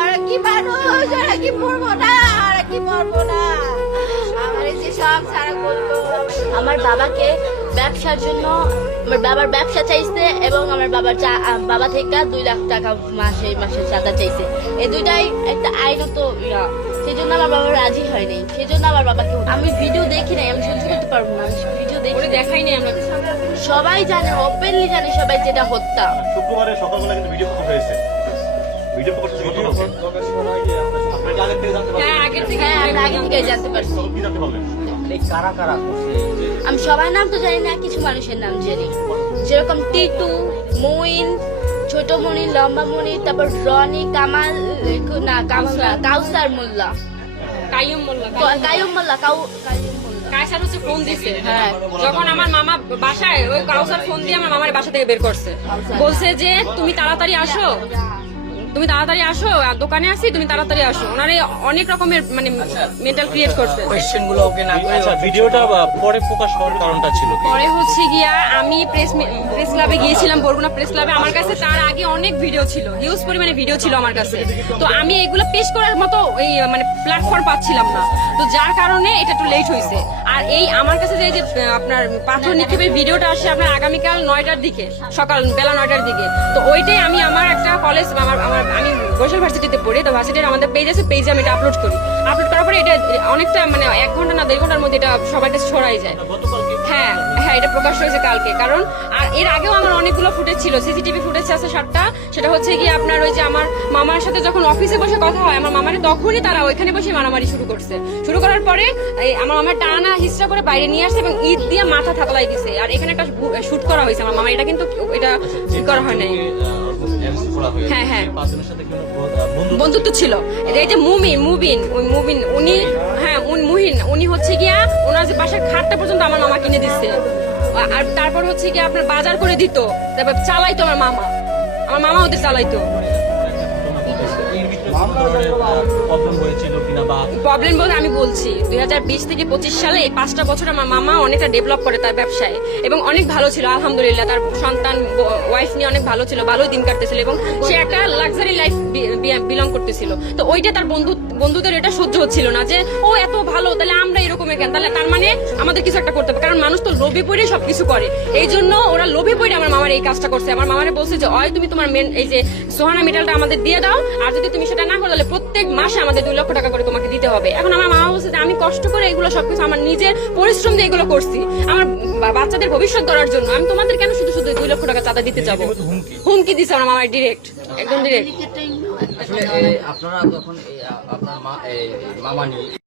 ওরা কি মানুষ, ওরা কি মরবো না, ওরা কি মরবো না। আমার যে সব সারা করলো। আমার বাবাকে ব্যবসার জন্য আমার বাবার ব্যবসা চাইছে এবং আমার বাবা থেকে 2 লাখ টাকা মাসে চাঁদা চাইছে। এই দুইটাই একটা আইনত সেই জন্য আমার বাবা রাজি হয় নাই। সেই জন্য আমার বাবাকে আমি ভিডিও দেখি নাই, আমি সহ্য করতে পারবো না। ভিডিও দেখে দেখাই নাই আমরা, সবাই জানে, ওপেনলি জানে সবাই যেটা হত্যা। শুক্রবারে সকালবেলা কিন্তু ভিডিও প্রকাশ হয়েছে। ভিডিও প্রকাশ আগে থেকে আমরা আগে থেকে জানতে পারছি। কি জানতে পারলেন? কারা কারা করছে? আমি সবার নাম তো জানি না, কিছু মানুষের নাম জানি, যেরকম টিটু, মইন, ছোট মনি, লম্বা মনি, তারপর রনি, কামাল না কাউসার মোল্লা, কাইয়ুম মোল্লা, কাইয়ুম মোল্লা, কায়সার হচ্ছে ফোন দিছে। হ্যাঁ। যখন আমার মামা বাসায়, ওই কাউসার ফোন দিয়ে আমার মামার বাসা থেকে বের করছে, বলছে যে তুমি তাড়াতাড়ি আসো, তুমি তাড়াতাড়ি আসো, দোকানে আসি, তুমি তাড়াতাড়ি আসো। ওনারে অনেক রকমের মানে মেন্টাল ক্রিয়েট করছে। কোশ্চেন গুলো ওকে না করে আচ্ছা, ভিডিওটা পরে প্রকাশ হওয়ার কারণটা ছিল কি? পরে হচ্ছে গিয়া আমি প্রেস ক্লাবে গিয়েছিলাম, বরগুনা প্রেস ক্লাবে। আমার কাছে তার আগে অনেক ভিডিও ছিল, হিউজ পরিমাণে ভিডিও ছিল আমার কাছে। তো আমি এগুলো পেশ করার মতো এই মানে প্ল্যাটফর্ম পাচ্ছিলাম না, তো যার কারণে এটা একটু লেট হয়েছে। আর এই আমার কাছে যে আপনার পাথর নিক্ষেপের ভিডিওটা আসে আপনার আগামীকাল 9টার দিকে, সকাল বেলা 9টার দিকে। তো ওইটাই আমি আমার একটা কলেজ আমি বরিশাল ভার্সিটিতে পড়ি, তো ভার্সিটির আমাদের পেজ আছে, পেজে আমি এটা আপলোড করি। আপলোড করার পরে এটা অনেকটা মানে 1 ঘন্টা না 1.5 ঘন্টার মধ্যে এটা সবার কাছে ছড়াই যায়। হ্যাঁ হ্যাঁ, এটা প্রকাশ হয়েছে কালকে। কারণ আর এর আগেও আমার অনেকগুলো ফুটেজ ছিল, সিসিটিভি ফুটেজ আছে 7টা। সেটা হচ্ছে কি আপনার ওই যে আমার মামার সাথে যখন অফিসে বসে কথা হয়, আমার মামারে তখনই তারা ওইখানে বসে মারামারি শুরু করছে। শুরু করার পরে আমার মামার টানা হিস্ট্রা করে বাইরে নিয়ে আসছে এবং ইট দিয়ে মাথা থাতলাই দিছে। আর এখানে একটা শুট করা হয়েছে আমার মামা, এটা কিন্তু এটা শুট করা হয় নাই। হ্যাঁ হ্যাঁ, বন্ধুত্ব ছিল। এই যে মুবিন উনি, হ্যাঁ মুহিন, উনি হচ্ছে গিয়া ওনার যে বাসার খাটটা পর্যন্ত আমার মামা কিনে দিচ্ছে। আর তারপর হচ্ছে গিয়া আপনার বাজার করে দিত, তারপর চালাইতো আমার মামা ওদের চালাইতো। প্রবলেম বলতে আমি বলছি 2020 থেকে 25 সালে এই 5টা বছর আমার মামা অনেকটা ডেভেলপ করে তার ব্যবসায় এবং অনেক ভালো ছিল আলহামদুলিল্লাহ। তার সন্তান ওয়াইফ নিয়ে অনেক ভালো ছিল, ভালোই দিন কাটতেছিল এবং সে একটা লাক্সারি লাইফ বিলং করতেছিল। তো ওইটা তার বন্ধুদের এটা সহ্য হচ্ছিল না যে ও এত ভালো, তাহলে আমরা এরকমের কেন, তাহলে তার মানে আমাদের কিছু একটা করতে হবে। কারণ মানুষ তো লোভে পড়ে সবকিছু করে, এই জন্য ওরা লোভে পড়ে আমার মামার এই কাজটা করছে। আমার মামারে বলছে যে হয় তুমি তোমার মেন এই যে সোহানা মেটালটা আমাদের দিয়ে দাও, আর যদি তুমি সেটা না করো তাহলে প্রত্যেক মাসে আমাদের 2 লক্ষ টাকা করে তোমাকে দিতে হবে। এখন আমার মামা বলছে যে আমি কষ্ট করে এগুলো সবকিছু আমার নিজের পরিশ্রম দিয়ে এগুলো করছি আমার বাচ্চাদের ভবিষ্যৎ গড়ার জন্য, আমি তোমাদের কেন শুধু 2 লক্ষ টাকা চাঁদা দিতে যাবো। হুমকি দিছে আমার মামার ডিরেক্ট, একদম ডিরেক্ট। আসলে আপনারা তখন আপনার মামা নিয়ে